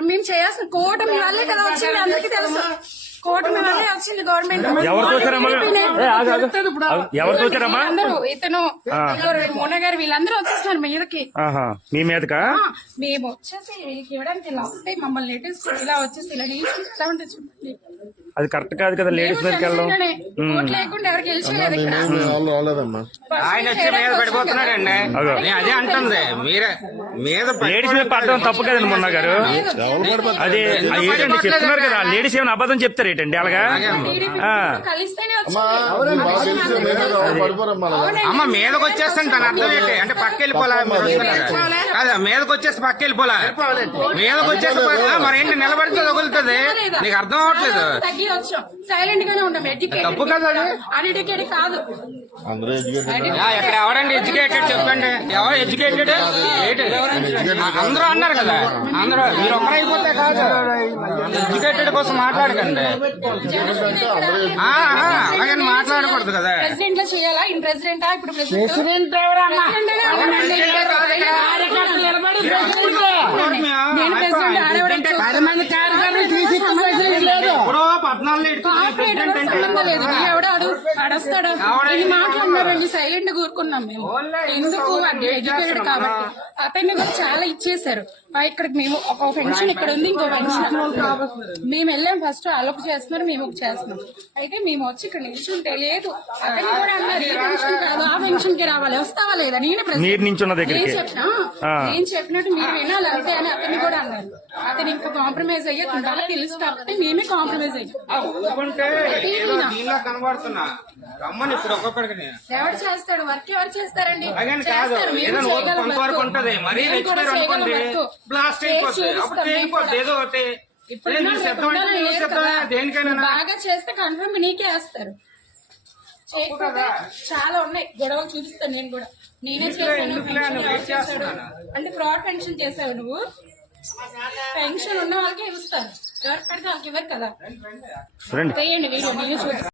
మరి మేము చేయాల్సిన కూటమి వల్లే కదా వచ్చింది అందరికీ తెలుసు. కూటమి వల్లే వచ్చింది గవర్నమెంట్? ఏ, ఆగు, ఆగు. అందరూ ఇతను మోన గారు వీళ్ళందరూ వచ్చేస్తున్నారు మీదకి. ఆహా మీ మీదకా? ఆ, మేము వచ్చేసి వీళ్ళకి ఇవ్వడానికి మమ్మల్ని లేటెస్ట్ ఇలా వచ్చేసి ఇలా చూడండి. అది కరెక్ట్ కాదు కదా లేడీస్ మీదకి వెళ్ళడం. ఆయన వచ్చి మీద పడిపోతున్నాడండి. అగో. నేను అదే అంటుంది. మీరే మీద పడి- లేడీస్ మీద పడడం తప్పు కదండి మొన్న గారు. అది ఏంటండి చెప్తున్నారు కదా? లేడీస్ ఏమైనా అబద్ధం చెప్తారు ఏంటండి? అలాగా టీడీపీ ఆ. కలిస్తేనే అమ్మా మీదకి వచ్చేస్తాను తన. అర్థం ఏంటి? అంటే పక్క వెళ్ళిపోలా? కాదా? మీదకి వచ్చేసి పక్క వెళ్ళిపోలా? మీదకి వచ్చేసి మరి ఏంటి? నిలబడితే తగులుతుంది. నీకు అర్థం అవ్వట్లేదు. తగ్గి వచ్చాం సైలెంట్ గానే ఉంటాం ఎడ్యుకేటెడ్? అన్ఎడ్యుకేటెడ్ కాదు ఎవరండి ఎడ్యుకేటెడ్ చెప్పండి? ఎవరు ఎడ్యుకేటెడ్ అందరూ అన్నారు కదా. అందరూ మీరు ఒక్కరైపోతే కాదు. ఎడ్యుకేటెడ్ కోసం మాట్లాడకండి. ఆ, ఆ, అలాగని మాట్లాడకూడదు కదా. ప్రెసిడెంట్లో చేయాలా? ఇన్ ప్రెసిడెంట్ ఇప్పుడు ప్రెసిడెంట్ నేను ప్రెసిడెంట్ ఆడవడం అడస్తాడు? ఈ మాట్లాడినారండి సైలెంట్ కూరుకున్నాం మేము. ఎందుకు ఎడ్యుకేటెడ్ కాబట్టి. అతన్ని కూడా చాలా ఇచ్చేసారు ఇక్కడ మేము ఒక పెన్షన్ ఇక్కడ ఉంది ఇంకో పెన్షన్ మేము వెళ్ళాం ఫస్ట్ అలొక చేస్తున్నారు మేము ఒక చేస్తున్నాం. అయితే మేము వచ్చి ఇక్కడ నిల్చుంటే లేదు. అతన్ని కూడా అన్నారు ఏ పెన్షన్ కాదు ఆ పెన్షన్కి రావాలి. వస్తావా లేదా? నేనే ప్రశ్న- మీరు నించున్న దగ్గరికి. నేను చెప్పినట్టు మీరు వినాలి అంతే అని అతన్ని కూడా అన్నారు. అతను ఇంకా కాంప్రమైజ్ అయ్యే ఉండాలి? తెలుసు కాబట్టి మేమే కాంప్రమైజ్ అయ్యాం. ఒప్పుకుంటే ఏదో దీనిలో కనబడుతున్నా. రమ్మని ఇప్పుడు ఒక్కొక్కడికి. నేను. ఎవరు చేస్తాడు? వర్క్ ఎవరు చేస్తారండి? అలాగని కాదు. చేస్తారు, మేము ఏదైనా ఓపిక చేయగలం కొంతవరకు వర్క్. ఉంటది. మరీ మేము కూడా రెచ్చిపోయారు అనుకోండి చేయగలం వర్క్. బ్లాస్ట్ చేసి అయిపోతుంది చూపిస్తాం అప్పుడు మేము చేయకపోతే కూడా. ఏదో ఒకటి. ఇప్పుడు లేదు, ఉన్నాడు, శబ్దం అంటే ఇప్పుడు నువ్వు లేదు శబ్దమే, కదా. దేనికైనా బాగా చేస్తే కన్ఫర్మ్ నీకే వేస్తారు. చేయకపోతే చాలా ఉన్నాయి. గొడవలు చూపిస్తాను నేను కూడా. నేనే చేశాను ఎందుకులే, పెన్షన్ నువ్వు ఎవరు చేశాడు? చేస్తున్నాను. అంటే ఫ్రాడ్ పెన్షన్ చేసావు నువ్వు. పెన్షన్ ఉన్న వాళ్ళకే ఇస్తారు రండి